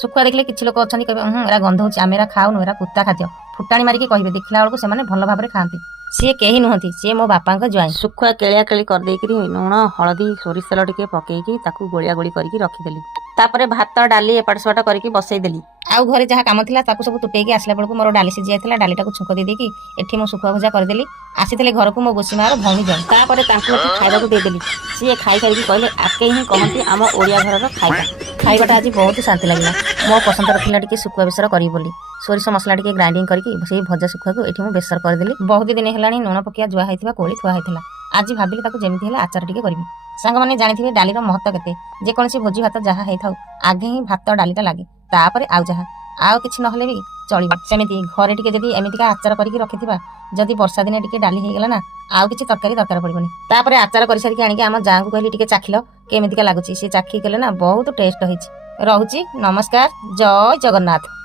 ଶୁଖୁଆ ଦେଖିଲେ କିଛି ଲୋକ ଅଛନ୍ତି କହିବେ ଏରା ଗନ୍ଧ ହଉଛି, ଆମେ ଏରା ଖାଉନୁ, ଏରା କୁତା ଖାଦ୍ୟ, ଫୁଟାଣି ମାରିକି କହିବେ। ଦେଖିଲା ବେଳକୁ ସେମାନେ ଭଲ ଭାବରେ ଖାଆନ୍ତି। ସିଏ କେହି ନୁହନ୍ତି, ସିଏ ମୋ ବାପାଙ୍କ ଜ୍ୱାଇଁ। ଶୁଖୁଆ କେଳିଆ କେଳି କରିଦେଇକିରି ଲୁଣ ହଳଦୀ ସୋରିଷ ତେଲ ଟିକେ ପକେଇକି ତାକୁ ଗୋଳିଆ ଗୋଳି କରିକି ରଖିଦେଲି। ତାପରେ ଭାତ ଡାଲି ଏପଟ ସେପଟ କରିକି ବସେଇଦେଲି। ଆଉ ଘରେ ଯାହା କାମ ଥିଲା ତାକୁ ସବୁ ତୁଟେଇକି ଆସିଲା ବେଳକୁ ମୋର ଡାଲି ସିଝି ଯାଇଥିଲା। ଡାଲିଟାକୁ ଛୁଙ୍କ ଦେଇକି ଏଠି ମୁଁ ଶୁଖୁଆ ଭଜା କରିଦେଲି। ଆସିଥିଲେ ଘରକୁ ମୋ ଗୋସି ମାର ଭଉଣୀ ଜ୍ୱାଇଁ। ତାପରେ ତାଙ୍କୁ ଏଠି ଖାଇବାକୁ ଦେଇଦେଲି। ସିଏ ଖାଇସାରିକି କହିଲେ ଆକେ ହିଁ କହନ୍ତି ଆମ ଓଡ଼ିଆ ଘରର ଖାଇବା। ଖାଇବାଟା ଆଜି ବହୁତ ଶାନ୍ତି ଲାଗିଲା। ମୋ ପସନ୍ଦର ଥିଲା ଟିକେ ଶୁଖୁଆ ବେସର କରିବି ବୋଲି। ସୋରିଷ ମସଲା ଟିକେ ଗ୍ରାଇଣ୍ଡିଙ୍ଗ କରିକି ସେଇ ଭଜା ଶୁଖୁଆକୁ ଏଠି ମୁଁ ବେସର କରିଦେଲି। ବହୁତ ଦିନ ହେଲାଣି ଲୁଣ ପକିଆ ଜୁଆ ହେଇଥିବା କୋଳି ଥୁଆ ହେଇଥିଲା। ଆଜି ଭାବିଲି ତାକୁ ଯେମିତି ହେଲେ ଆଚାର ଟିକେ କରିବି। ସାଙ୍ଗମାନେ ଜାଣିଥିବେ ଡାଲିର ମହତ୍ତ୍ୱ କେତେ। ଯେକୌଣସି ଭୋଜି ଭାତ ଯାହା ହେଇଥାଉ ଆଗେ ହିଁ ଭାତ ଡାଲିଟା ଲାଗେ, ତାପରେ ଆଉ ଯାହା। ଆଉ କିଛି ନହେଲେ ବି ଚଳିବ। ସେମିତି ଘରେ ଟିକେ ଯଦି ଏମିତିକା ଆଚାର କରିକି ରଖିଥିବା, ଯଦି ବର୍ଷା ଦିନେ ଟିକେ ଡାଲି ହେଇଗଲା ନା, ଆଉ କିଛି ତରକାରୀ ଦରକାର ପଡ଼ିବନି। ତାପରେ ଆଚାର କରିସାରିକି ଆଣିକି ଆମ ଯାଆଙ୍କୁ କହିଲି ଟିକେ ଚାଖିଲ କେମିତିକା ଲାଗୁଛି। ସେ ଚାଖିକି କଲେ ନା ବହୁତ ଟେଷ୍ଟ ହେଇଛି। ରହୁଛି, ନମସ୍କାର, ଜୟ ଜଗନ୍ନାଥ।